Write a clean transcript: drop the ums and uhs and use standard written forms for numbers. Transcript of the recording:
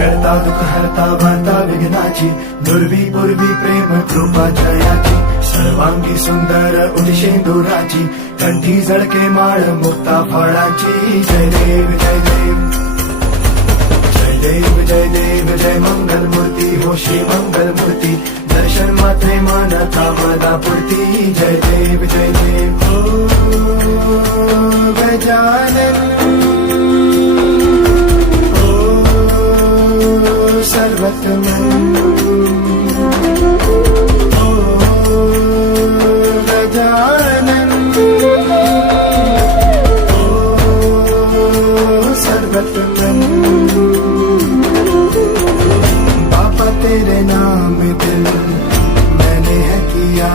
करता दुःख हरता वार्ता विघ्नाची, दुर्वी पूर्वी प्रेम कृपा जयाची, सर्वांगी सुंदर उदिशेंदुराची, कंठी झळके माळ मुक्ता फळाची. जय देव जय देव जय देव जय देव जय मंगल मूर्ती हो श्री मंगल मूर्ती, दर्शन मात्रे मानता मना पुरती. जय देव हो गजानन हो सर्वतमन हो गजानन हो सर्वतमन. बाबा तेरे नाम दिल मैंने है किया,